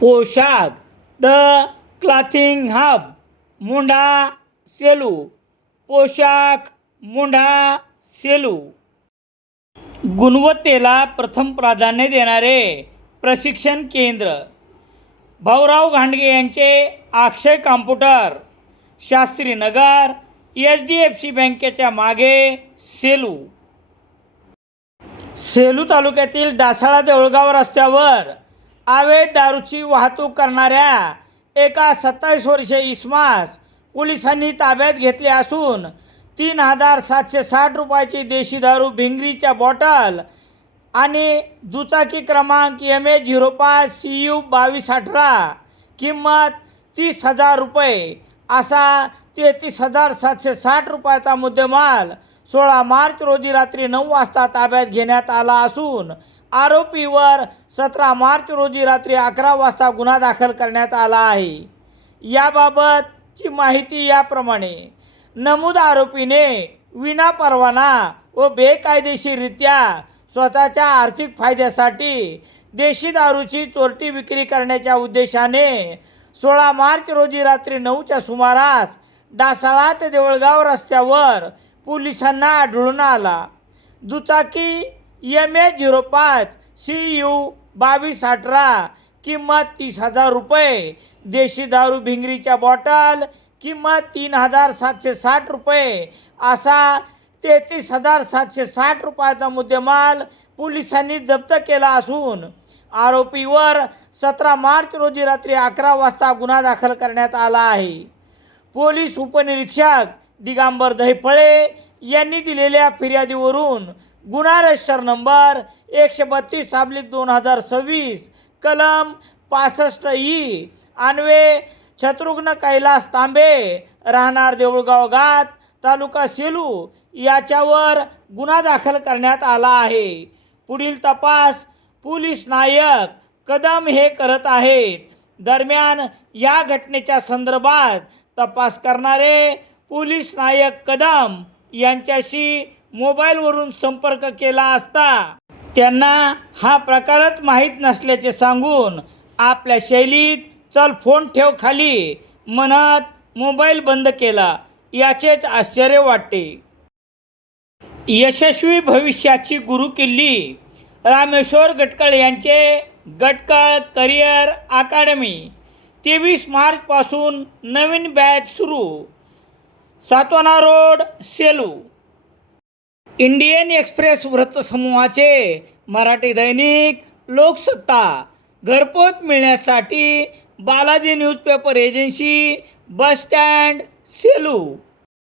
पोशाख the clothing hub मुंढा Selu. पोशाख मुंढा सेलू. गुणवत्तेला प्रथम प्राधान्य देणारे प्रशिक्षण केंद्र. भाऊराव घांडगे यांचे अक्षय कॉम्प्युटर, शास्त्रीनगर, HDFC बँकेच्या मागे, सेलू. सेलू तालुक्यातील डासाळा देऊळगाव रस्त्यावर अवैध दारूची वाहतूक करणाऱ्या एका 27 वर्षीय इसमास पोलिसांनी ताब्यात घेतले असून 3,760 रुपयाची देशी दारू भिंगरीच्या बॉटल आणि दुचाकी क्रमांक MA05 CU 2218 किंमत 30,000 रुपये असा 33,760 रुपयाचा मुद्देमाल 16 मार्च रोजी रात्री 9 वाजता ताब्यात घेण्यात आला असून आरोपीवर 17 मार्च रोजी रात्री 11 वाजता गुन्हा दाखल करण्यात आला आहे. याबाबतची माहिती याप्रमाणे. नमूद आरोपीने विनापरवाना व बेकायदेशीररित्या स्वतःच्या आर्थिक फायद्यासाठी देशी दारूची चोरटी विक्री करण्याच्या उद्देशाने 16 मार्च रोजी रात्री 9च्या सुमारास डासाळा ते देऊळगाव रस्त्यावर पोलिसांना आढळून आला. दुचाकी MA05 CU 2218 किंमत 30,000 रुपये, देशी दारू भिंगरीच्या बॉटल किंमत 3,760 रुपये असा 33,760 रुपयाचा मुद्देमाल पोलिसांनी जप्त केला असून आरोपीवर 17 मार्च रोजी रात्री 11 वाजता गुन्हा दाखल करण्यात आला आहे. पोलीस उपनिरीक्षक दिगंबर दहिफळे यांनी दिलेल्या फिर्यादीवरून गुन्हा रजिस्टर नंबर 132/2026 कलम 65E अन्वये शत्रुघ्न कैलास तांबे राहणार देऊळगाव घाट तालुका सेलू याच्यावर गुन्हा दाखल करण्यात आला आहे. पुढील तपास पोलीस नायक कदम हे करत आहेत. दरम्यान या घटनेच्या संदर्भात तपास करणारे पोलीस नायक कदम यांच्याशी मोबाईलवरून संपर्क केला असता त्यांना हा प्रकारच माहीत नसल्याचे सांगून आपल्या शैलीत चल फोन ठेव खाली म्हणत मोबाईल बंद केला. याचेच आश्चर्य वाटते. यशस्वी भविष्याची गुरुकिल्ली रामेश्वर गटकळ यांचे गटकळ करिअर अकादमी 23 मार्चपासून नवीन बॅच सुरू. Satwana road, Selu. Indian Express वृत्तसमूहाचे मराठी दैनिक लोकसत्ता घरपोच मिळण्यासाठी Balaji newspaper agency, bus stand, Selu.